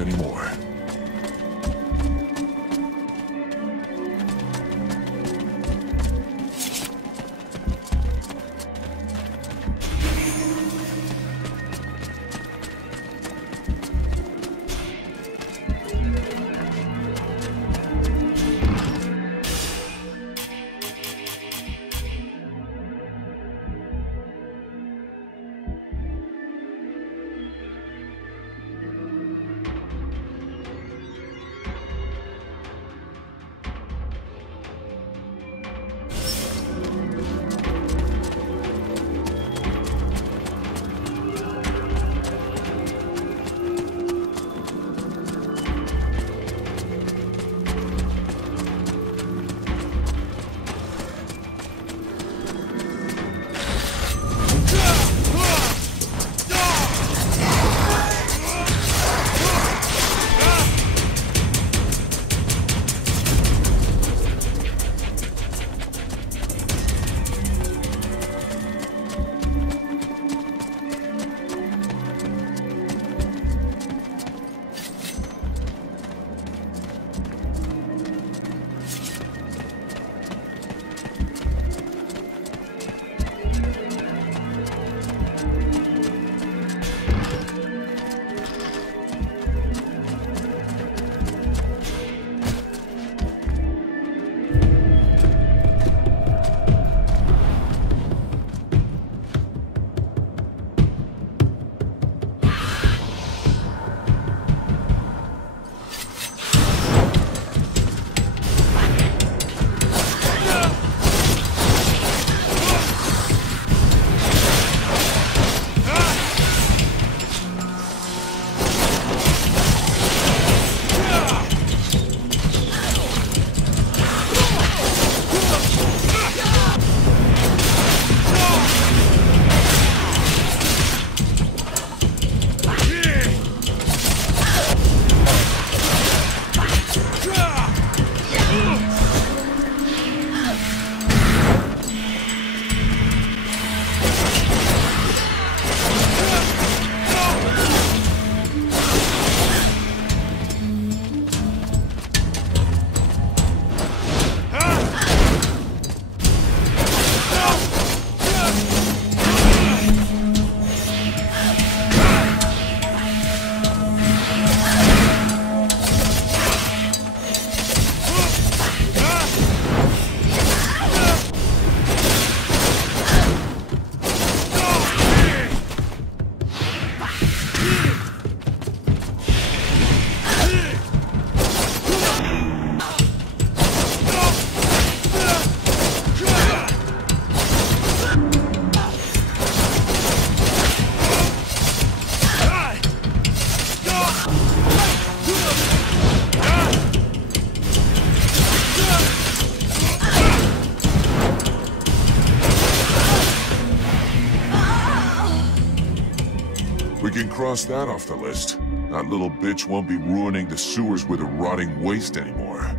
anymore. We can cross that off the list. That little bitch won't be ruining the sewers with a rotting waste anymore.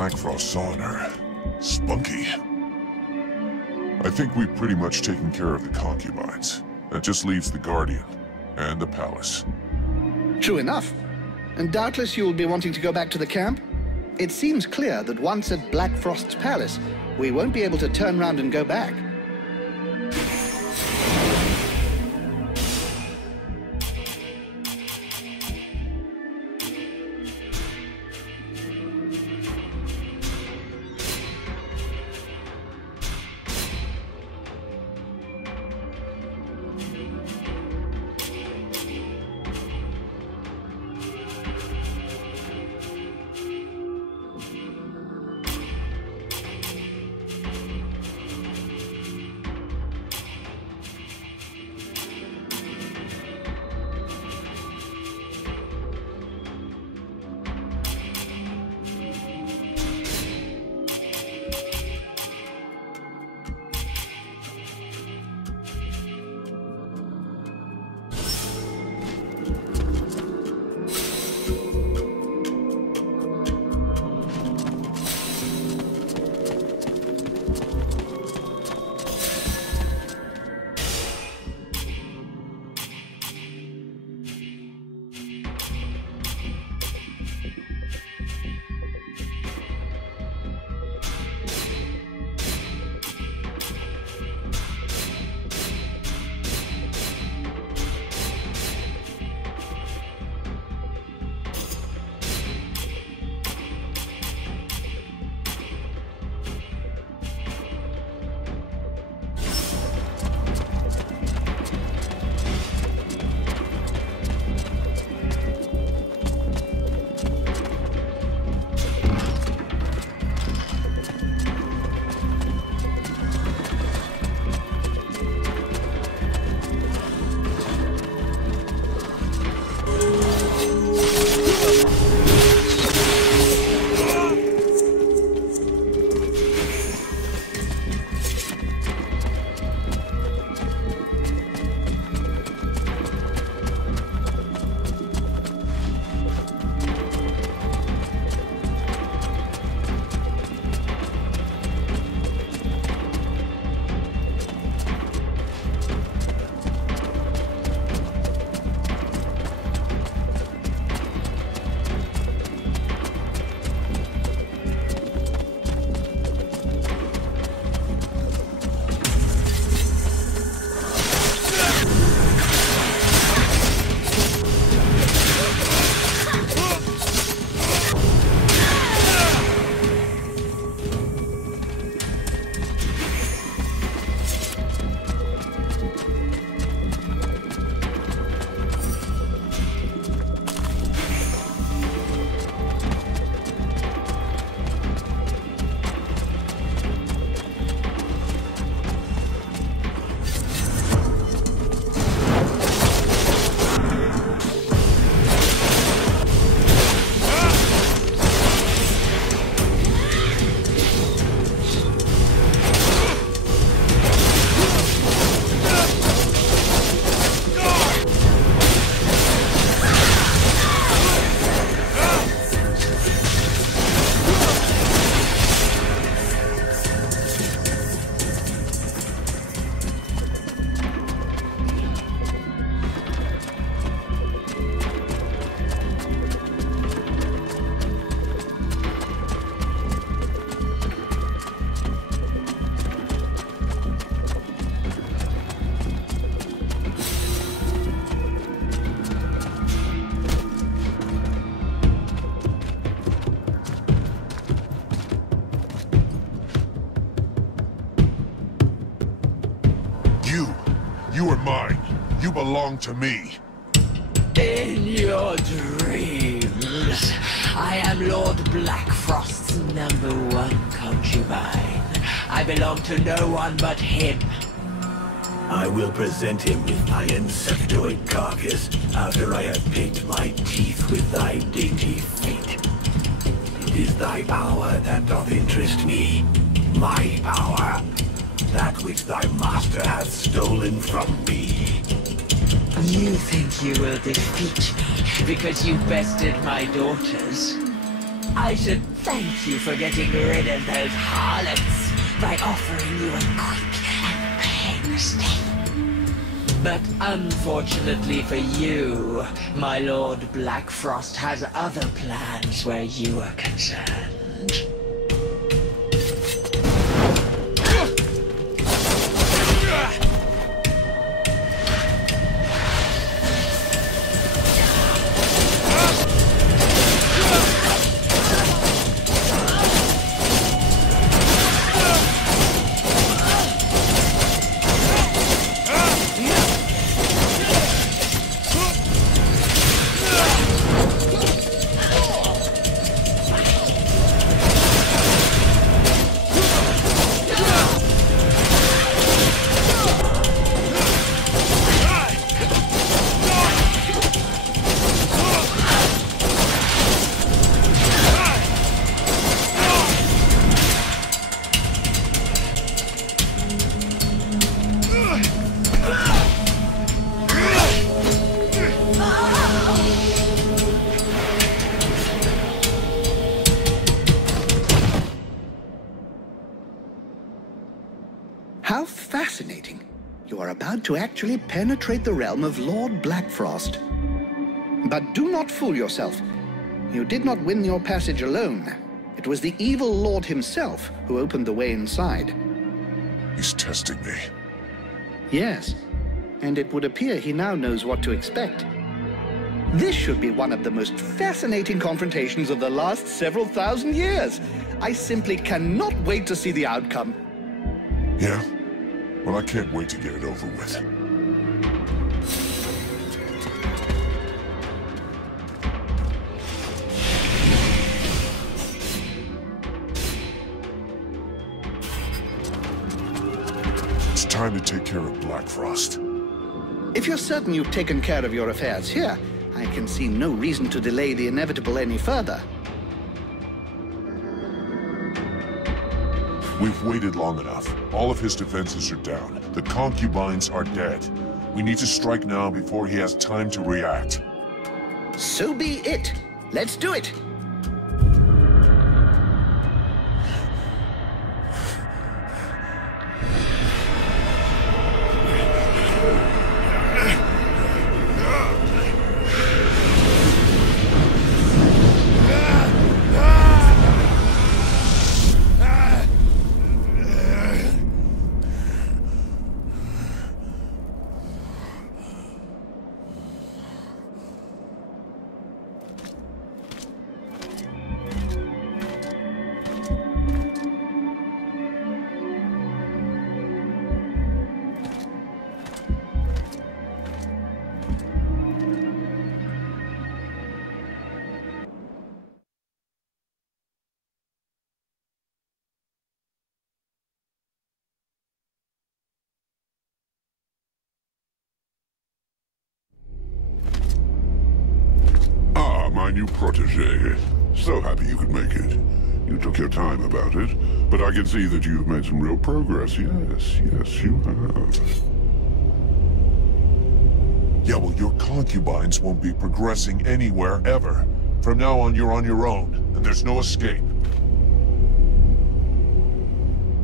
Black Frost saw in her. Spunky. I think we've pretty much taken care of the concubines. That just leaves the Guardian and the Palace. True enough. And doubtless you will be wanting to go back to the camp? It seems clear that once at Black Frost's palace, we won't be able to turn round and go back. You are mine. You belong to me. In your dreams, I am Lord Blackfrost's #1 concubine. I belong to no one but him. I will present him with thy insectoid carcass after I have picked my teeth with thy dainty feet. It is thy power that doth interest me. My power. That which thy master hath stolen from me. You think you will defeat me because you bested my daughters? I should thank you for getting rid of those harlots by offering you a quick and painless death. But unfortunately for you, my Lord Blackfrost has other plans where you are concerned. How fascinating. You are about to actually penetrate the realm of Lord Blackfrost. But do not fool yourself. You did not win your passage alone. It was the evil Lord himself who opened the way inside. He's testing me. Yes, and it would appear he now knows what to expect. This should be one of the most fascinating confrontations of the last several thousand years. I simply cannot wait to see the outcome. Yeah? Well, I can't wait to get it over with. It's time to take care of Blackfrost. If you're certain you've taken care of your affairs here, I can see no reason to delay the inevitable any further. We've waited long enough. All of his defenses are down. The concubines are dead. We need to strike now before he has time to react. So be it. Let's do it. My new protege. So happy you could make it. You took your time about it, but I can see that you've made some real progress. Yes, you have. Yeah, well, your concubines won't be progressing anywhere ever. From now on, you're on your own, and there's no escape.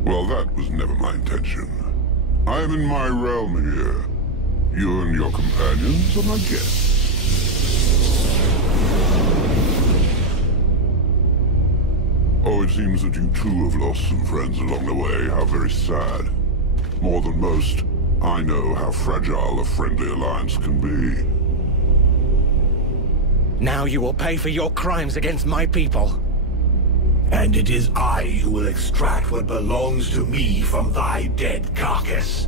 Well, that was never my intention. I am in my realm here. You and your companions are my guests. Oh, it seems that you too have lost some friends along the way. How very sad. More than most, I know how fragile a friendly alliance can be. Now you will pay for your crimes against my people. And it is I who will extract what belongs to me from thy dead carcass.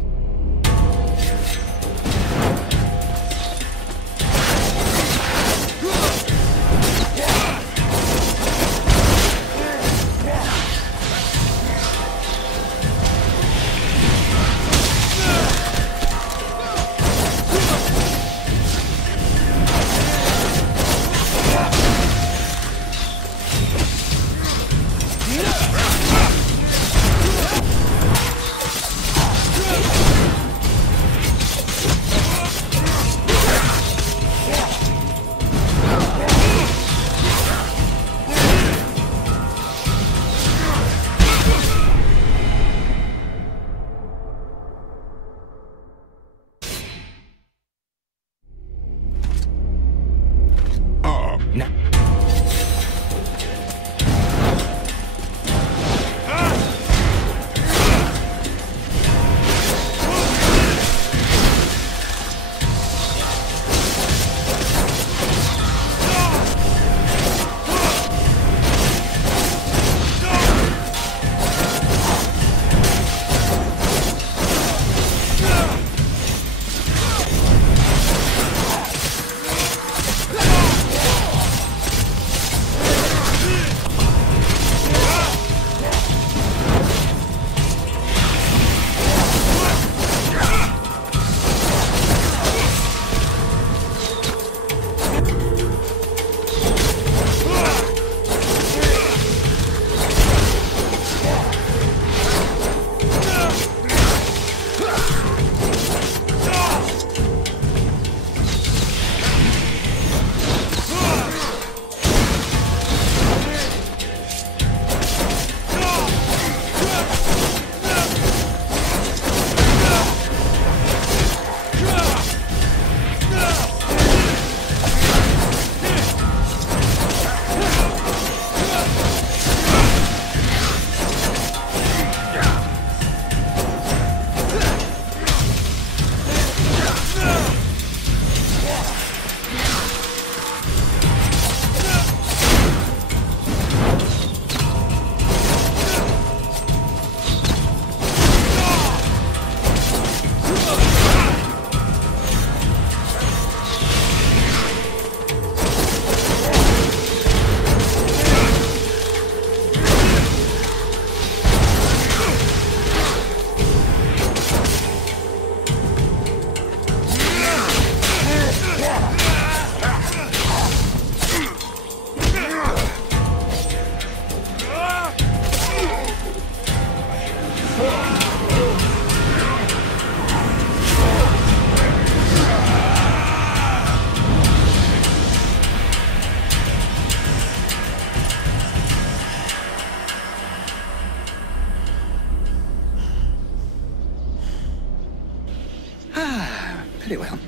Very well.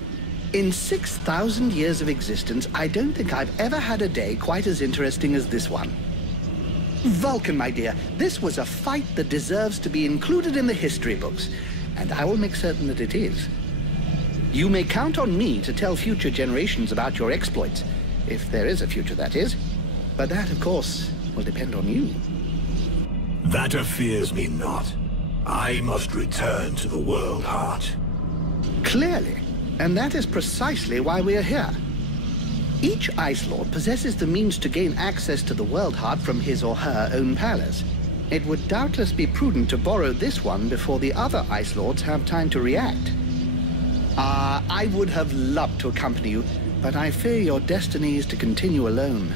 In 6,000 years of existence, I don't think I've ever had a day quite as interesting as this one. Vulcan, my dear, this was a fight that deserves to be included in the history books, and I will make certain that it is. You may count on me to tell future generations about your exploits, if there is a future, that is. But that, of course, will depend on you. That fears me not. I must return to the World Heart. Clearly. And that is precisely why we are here. Each Ice Lord possesses the means to gain access to the World Heart from his or her own palace. It would doubtless be prudent to borrow this one before the other Ice Lords have time to react. I would have loved to accompany you, but I fear your destiny is to continue alone.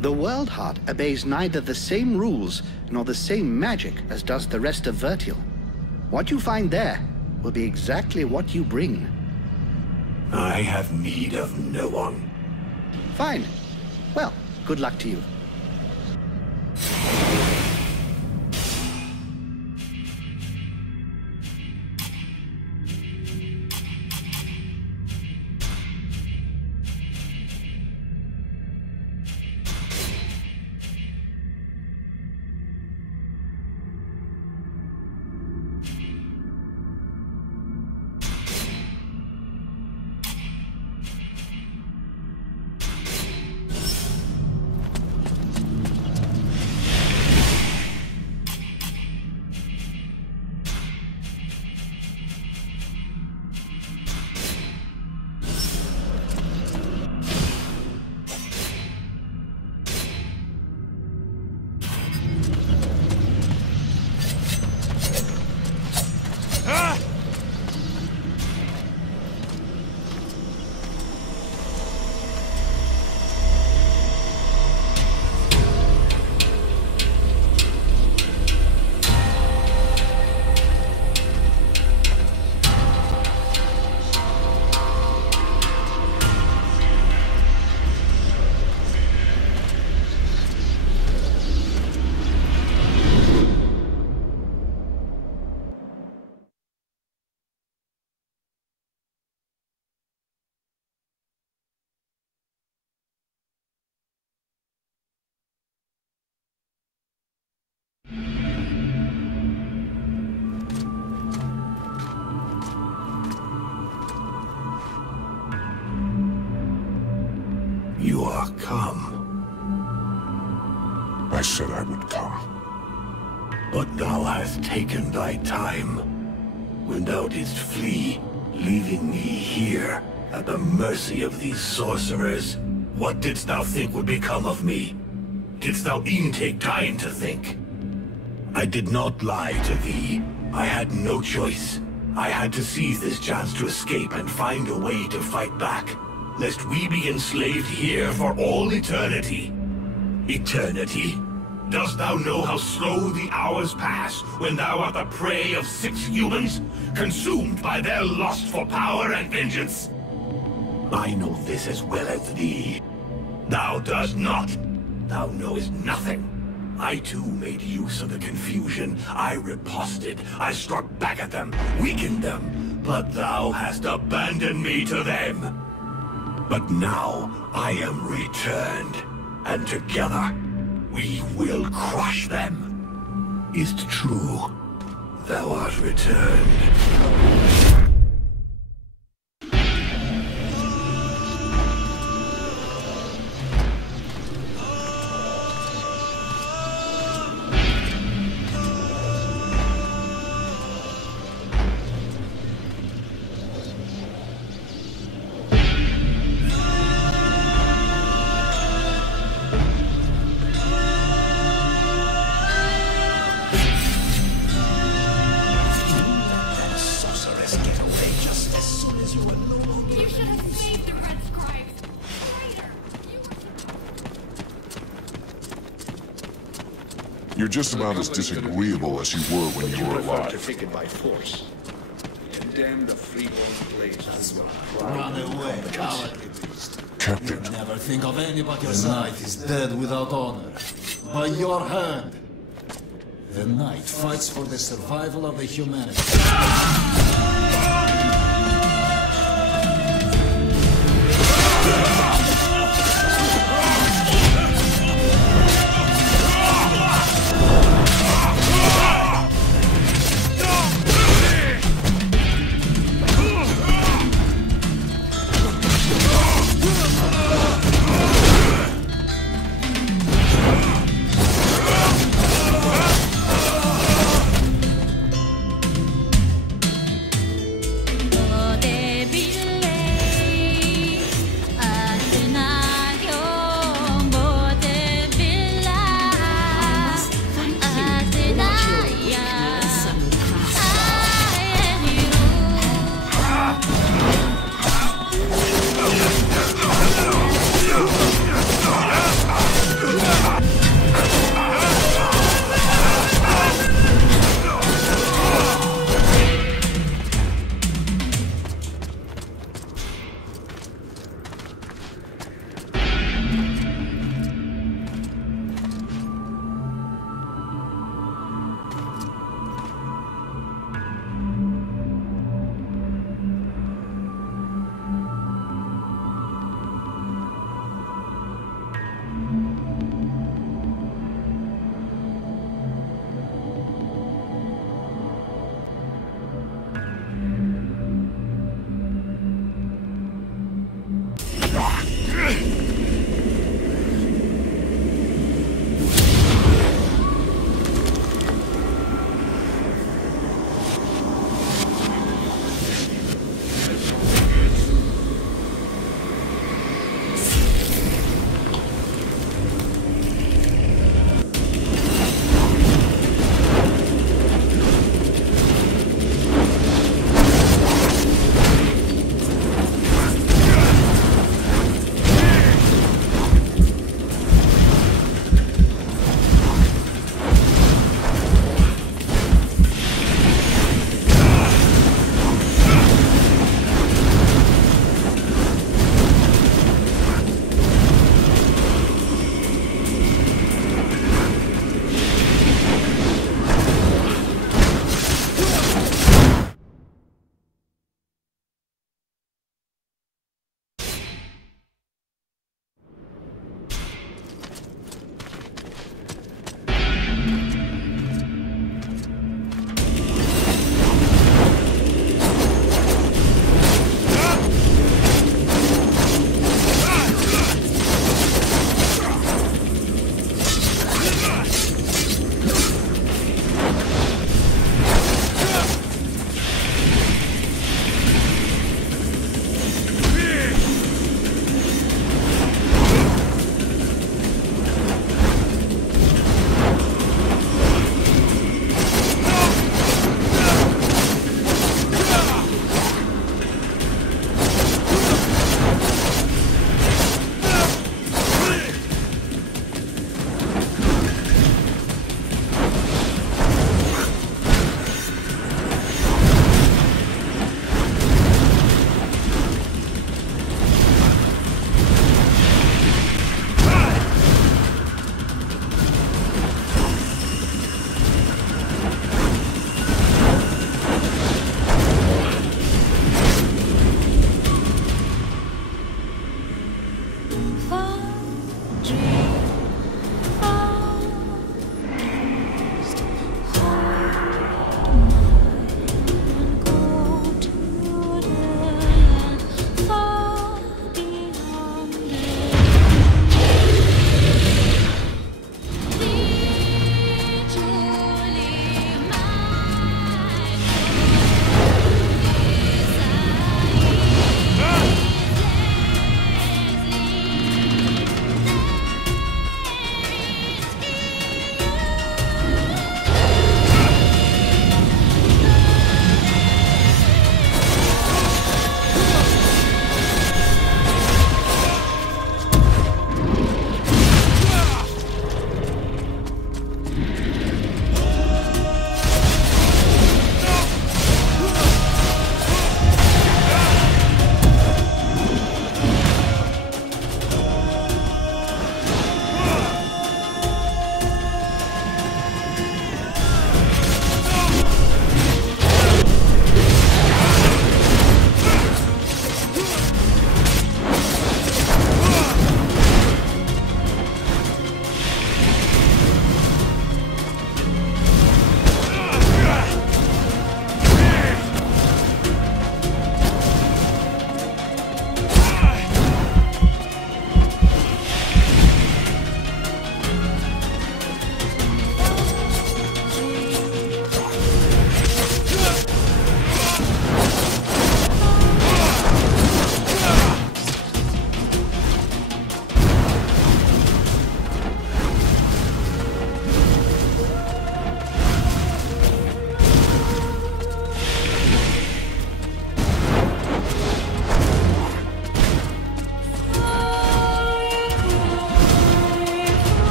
The World Heart obeys neither the same rules nor the same magic as does the rest of Vertial. What you find there will be exactly what you bring. I have need of no one. Fine. Well, good luck to you. You are come. I said I would come. But thou hast taken thy time. When thou didst flee, leaving me here, at the mercy of these sorcerers, what didst thou think would become of me? Didst thou e'en take time to think? I did not lie to thee. I had no choice. I had to seize this chance to escape and find a way to fight back, lest we be enslaved here for all eternity. Eternity? Dost thou know how slow the hours pass when thou art the prey of 6 humans, consumed by their lust for power and vengeance? I know this as well as thee. Thou dost not. Thou knowest nothing. I too made use of the confusion. I riposted. I struck back at them, weakened them. But thou hast abandoned me to them. But now I am returned, and together we will crush them. Is't true? Thou art returned. You're just about as disagreeable as you were when you were alive. To take it by force. Condemn the freeborn blazes. Run away, coward. Captain. Never think of any but yourself. The knight is dead without honor. By your hand. The knight fights for the survival of the humanity.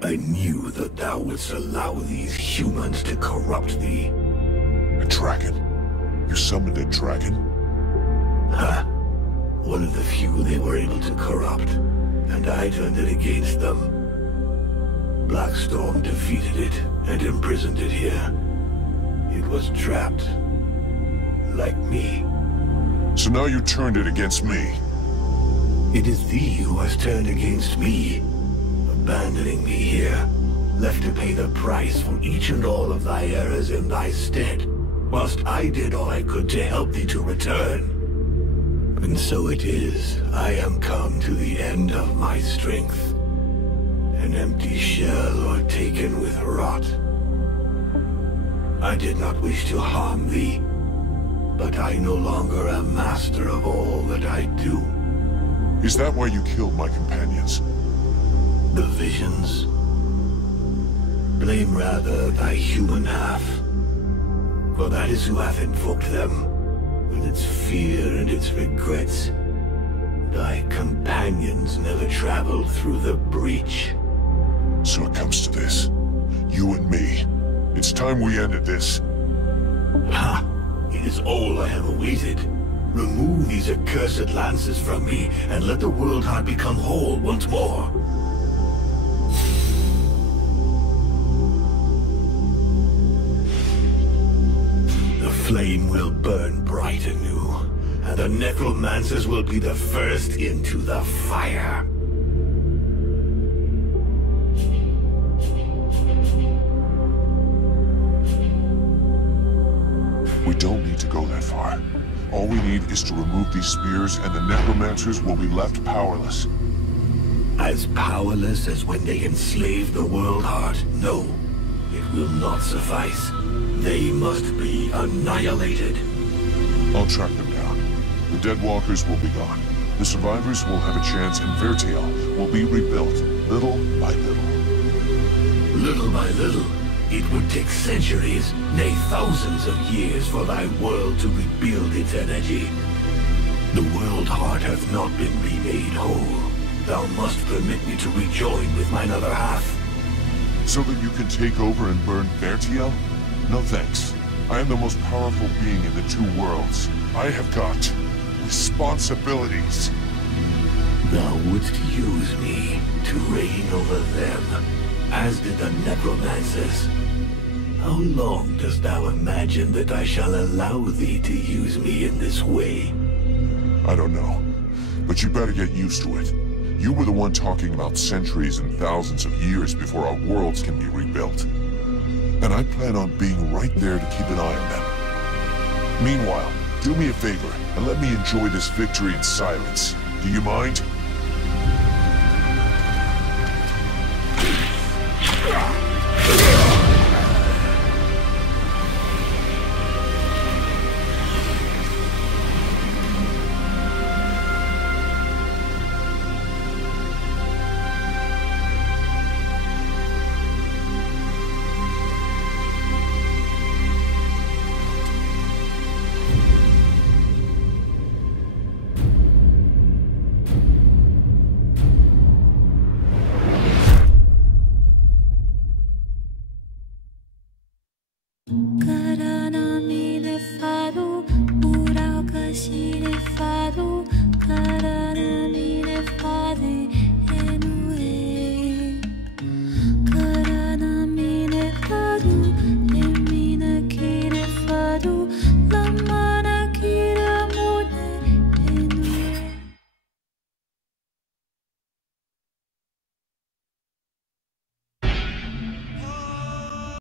I knew that thou wouldst allow these humans to corrupt thee. A dragon? You summoned a dragon? Huh? One of the few they were able to corrupt, and I turned it against them. Blackstorm defeated it and imprisoned it here. It was trapped, like me. So now you turned it against me. It is thee who has turned against me, abandoning me here, left to pay the price for each and all of thy errors in thy stead, whilst I did all I could to help thee to return. And so it is, I am come to the end of my strength, an empty shell o'ertaken with rot. I did not wish to harm thee, but I no longer am master of all that I do. Is that why you killed my companions? The visions? Blame rather thy human half, for that is who hath invoked them, with its fear and its regrets. Thy companions never traveled through the breach. So it comes to this. You and me. It's time we ended this. Ha! It is all I have awaited. Remove these accursed lances from me, and let the world heart become whole once more. The flame will burn bright anew, and the necromancers will be the first into the fire. We don't need to go that far. All we need is to remove these spears, and the necromancers will be left powerless. As powerless as when they enslaved the world heart? No, it will not suffice. They must be annihilated. I'll track them down. The dead walkers will be gone. The survivors will have a chance, and Vertiel will be rebuilt, little by little. Little by little? It would take centuries, nay thousands of years for thy world to rebuild its energy. The world heart hath not been remade whole. Thou must permit me to rejoin with mine other half. So that you can take over and burn Vertiel? No thanks. I am the most powerful being in the two worlds. I have got responsibilities. Thou wouldst use me to reign over them, as did the necromancers. How long dost thou imagine that I shall allow thee to use me in this way? I don't know, but you better get used to it. You were the one talking about centuries and thousands of years before our worlds can be rebuilt. And I plan on being right there to keep an eye on them. Meanwhile, do me a favor and let me enjoy this victory in silence. Do you mind? Karena mi le faro, murau kasih.